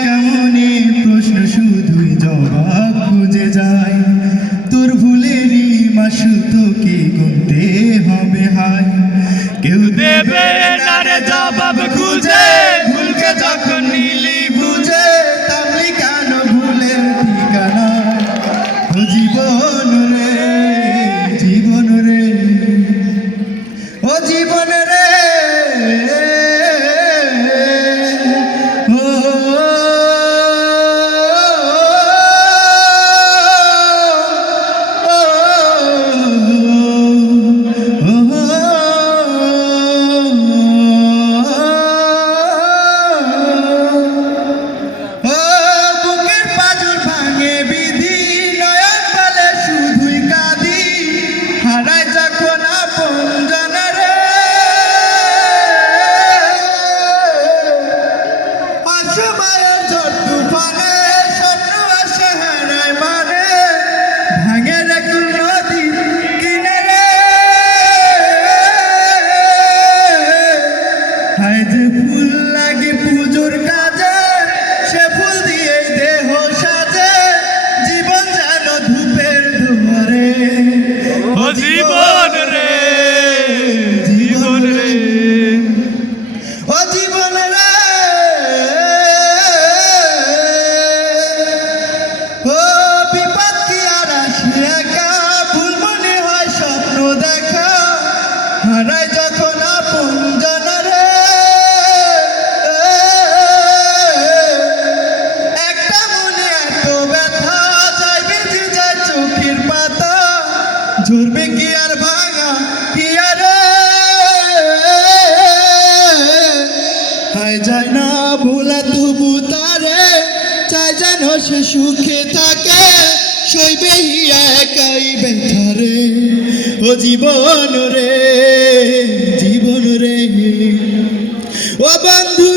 কেমনই প্রশ্ন শুধুই জবাব খুঁজে যায়, তোর ভুলেরই মাসু তোকে গুনতে হবে হায়। কেউ দেবে না রে জবাব খুঁজে, ভুলকে যখন নিলি বুঝে, তাহলে কেন ভুলের ঠিকানা? ও জীবন রে, জীবন রে, ও জীবন রে, যে ফুল লাগে পুজোর কাজে, সে ফুল দিয়ে দেহ সাজে, জীবন যেন ধূপের ধোঁয়ারে। ও জীবন রে, জীবন রে, ও জীবন রে, ও বিপদ কি আর আসে একা, ভুল মনে হয় স্বপ্ন দেখা, হারায় যখন আপন জনরে। ঝরবে কি আর ভাঙা কি আরে, হায় যায় না ভোলা তবু তারে, চাই যেন সে সুখে থাকে, সইবে একাই ব্যথারে। ও জীবন রে, জীবন রে, ও বন্ধু